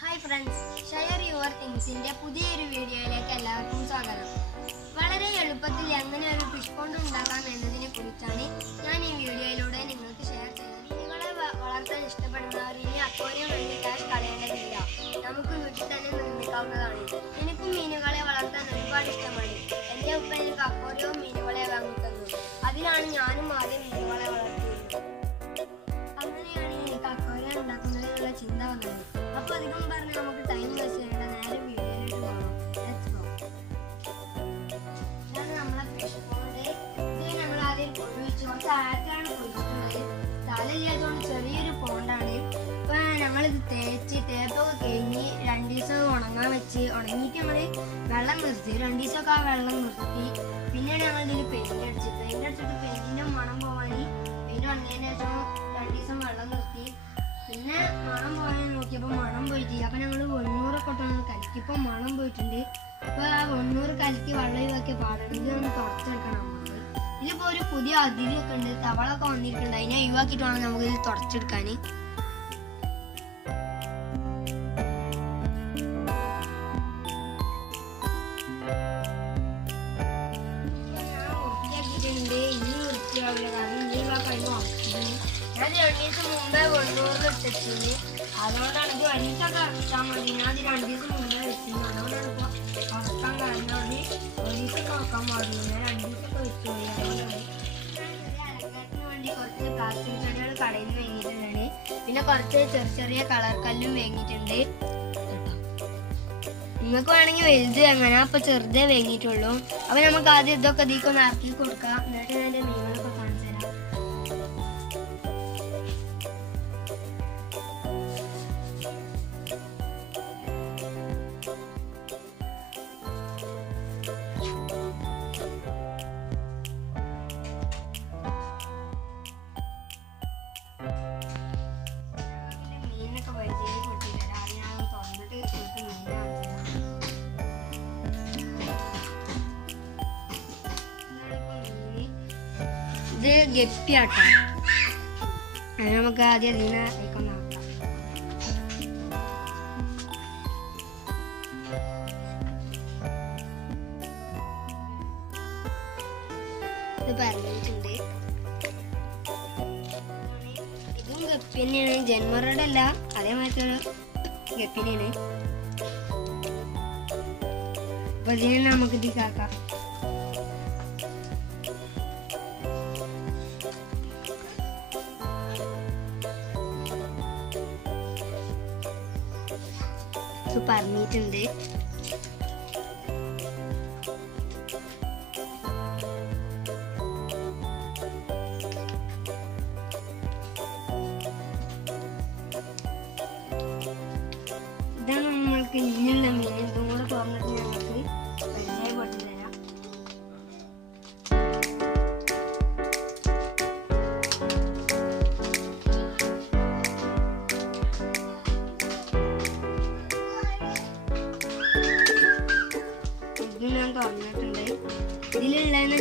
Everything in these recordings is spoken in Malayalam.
ഹായ് ഫ്രണ്ട്സ് ഷെയർ യുവർ തിങ്സിന്റെ പുതിയൊരു വീഡിയോയിലേക്ക് എല്ലാവർക്കും സ്വാഗതം. വളരെ എളുപ്പത്തിൽ എങ്ങനെ ഒരു ഫിഷ് പോണ്ട് ഉണ്ടാക്കാം എന്നതിനെ കുറിച്ചാണ് ഞാൻ ഈ വീഡിയോയിലൂടെ നിങ്ങൾക്ക് ഷെയർ ചെയ്യുന്നത്. നിങ്ങളെ വളർത്താൻ ഇഷ്ടപ്പെടുന്നവർ ഇനി അക്വോറിയം വേണ്ടി ക്യാഷ് കളയേണ്ടതില്ല നമുക്ക് വീട്ടിൽ തന്നെ നിർമ്മിക്കാവുന്നതാണ്. എനിക്ക് മീനുകളെ വളർത്താൻ ഒരുപാട് ഇഷ്ടമാണ്. എന്റെ ഉപ്പ എനിക്ക് അക്വോറിയവും മീനുകളെ വാങ്ങിത്തന്നു അതിലാണ് ഞാനും ആദ്യം മീനുകളെ വളർത്തിയത്. അങ്ങനെയാണ് എനിക്ക് അക്വോറിയം ഉണ്ടാക്കുന്നതിനുള്ള ചിന്ത വന്നത്. അപ്പോൾ അധികം ആ വെള്ളം നിർത്തി പിന്നീട് ഞങ്ങൾ ഇതിൽ പെയിന്റ് അടിച്ചു. പെയിന്റ് അടിച്ചിട്ട് പെയിന്റിന്റെ മണം പോവാനി പെയിന്റ് അങ്ങനെ ശേഷം രണ്ടു ദിവസം വെള്ളം നിർത്തി. പിന്നെ മണം പോകാൻ നോക്കിയപ്പോൾ മണം പോയിട്ട് അപ്പം ഞങ്ങൾ വെണ്ണൂറൊക്കെ കലക്കി. ഇപ്പോൾ മണം പോയിട്ടുണ്ട്. അപ്പോൾ ആ വെണ്ണൂറ് കലക്കി വെള്ളം ഒഴിവാക്കിയ പാടുണ്ട് ഇത് തുടച്ചെടുക്കണം നമുക്ക് ഇതിലിപ്പോ ഒരു പുതിയ അതിരിയൊക്കെ ഉണ്ട്. തവളൊക്കെ വന്നിട്ടുണ്ട് അതിനെ ഒഴിവാക്കിയിട്ട് വേണം നമുക്ക് ഇത് തുടച്ചെടുക്കാൻ വൃത്തിയാവില്ല കാരണം ആ കഴിഞ്ഞ ഞാൻ രണ്ട് ദിവസം മുമ്പേ ഇട്ടിട്ടുണ്ട് അതുകൊണ്ടാണ് മതി ഞാൻ അത് രണ്ട് ദിവസം അതുകൊണ്ടാണ് ഇപ്പോൾ ഉറക്കാൻ കാരണം ഒരു ദിവസം നോക്കാൻ ഞാൻ രണ്ട് ദിവസമൊക്കെ വേണ്ടി കുറച്ച് പ്ലാസ്റ്റിക് ചെടികൾ കടയിൽ പിന്നെ കുറച്ച് ചെറിയ ചെറിയ കളർ കല്ലും വാങ്ങിയിട്ടുണ്ട്. നിങ്ങൾക്ക് വേണമെങ്കിൽ വലുത് അങ്ങനെ അപ്പൊ ചെറുതേ വേങ്ങിയിട്ടുള്ളൂ. അപ്പൊ നമുക്ക് ആദ്യം ഇതൊക്കെ ഇതിക്കൊന്ന് ഇറക്കി കൊടുക്കാം. എന്നിട്ട് എന്റെ മീനുകളൊക്കെ കാണിച്ചു ഇത് ഗപ്പിയാട്ടോ. അത് നമുക്ക് ആദ്യം അതിനെ അതിക്കൊന്ന് ആക്കാം. ഇത് പറഞ്ഞിട്ടുണ്ട്. ഇതും ഗപ്പി ജന്മറുടെ അല്ല അതേമാതിരി ഒരു ഗപ്പി തന്നെയാണ് അപ്പൊ ഇതിനെ നമുക്ക് ഇതിക്കാക്കാം പറഞ്ഞിട്ടുണ്ട്.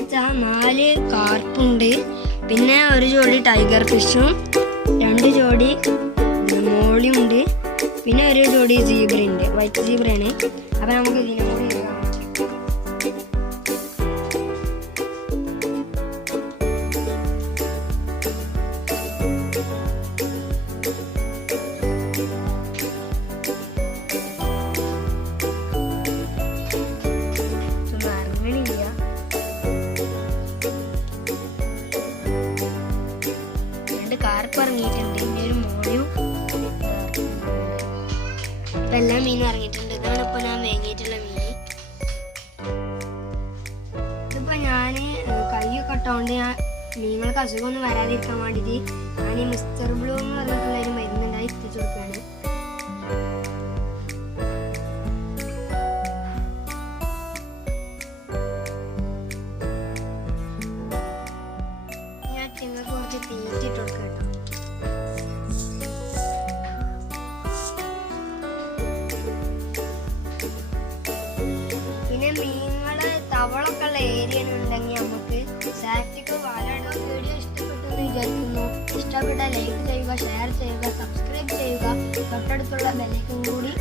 വെച്ചാൽ നാല് കാർപ്പുണ്ട്. പിന്നെ ഒരു ജോഡി ടൈഗർ ഫിഷും രണ്ട് ജോഡി മോളിയുണ്ട്. പിന്നെ ഒരു ജോഡി സീബ്ര ഉണ്ട് വൈറ്റ് ജീബ്രയാണ് അപ്പോൾ നമുക്ക് ഇതിനും കാർപ്പ് ഇറങ്ങിയിട്ടുണ്ട് ഇനി ഒരു മോളിയും ഇപ്പൊ മീൻ ഇറങ്ങിയിട്ടുണ്ട് ഇതാണ് ഇപ്പൊ ഞാൻ വാങ്ങിയിട്ടുള്ള മീൻ. ഇതിപ്പോ ഞാൻ കൈയൊക്കെ ഇട്ടോണ്ട് ഞാൻ മീനുകൾക്ക് അസുഖമൊന്നും വരാതിരിക്കാൻ വേണ്ടിയിട്ട് ഞാൻ ഈ മിസ്റ്റർ ബ്ലൂ എന്ന് പറഞ്ഞിട്ടുള്ള ഒരു മരുന്നുണ്ടായി എത്തിച്ചു കൊടുക്കുകയാണ്. ഞാൻ ചിങ്ങൾക്ക് കുറച്ച് തീറ്റിട്ട് കൊടുക്കാം കേട്ടോ. മീനുകൾ തവളൊക്കെ ഏരിയ ഉണ്ടെങ്കിൽ നമുക്ക് സാറ്റിക്ക് വാലാടോ വീഡിയോ ഇഷ്ടപ്പെട്ടു എന്ന് വിചാരിക്കുന്നു. ഇഷ്ടപ്പെട്ട ലൈക്ക് ചെയ്യുക ഷെയർ ചെയ്യുക സബ്സ്ക്രൈബ് ചെയ്യുക. തൊട്ടടുത്തുള്ള ബെല്ലൈക്കും കൂടി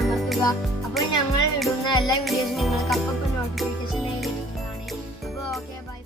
അമർത്തുക. അപ്പോൾ ഞങ്ങൾ ഇടുന്ന എല്ലാ വീഡിയോസും നിങ്ങൾക്ക് അപ്പം നോട്ടിഫിക്കേഷൻ ലഭിക്കുന്നതാണ് അപ്പോൾ ഓക്കെ ബൈ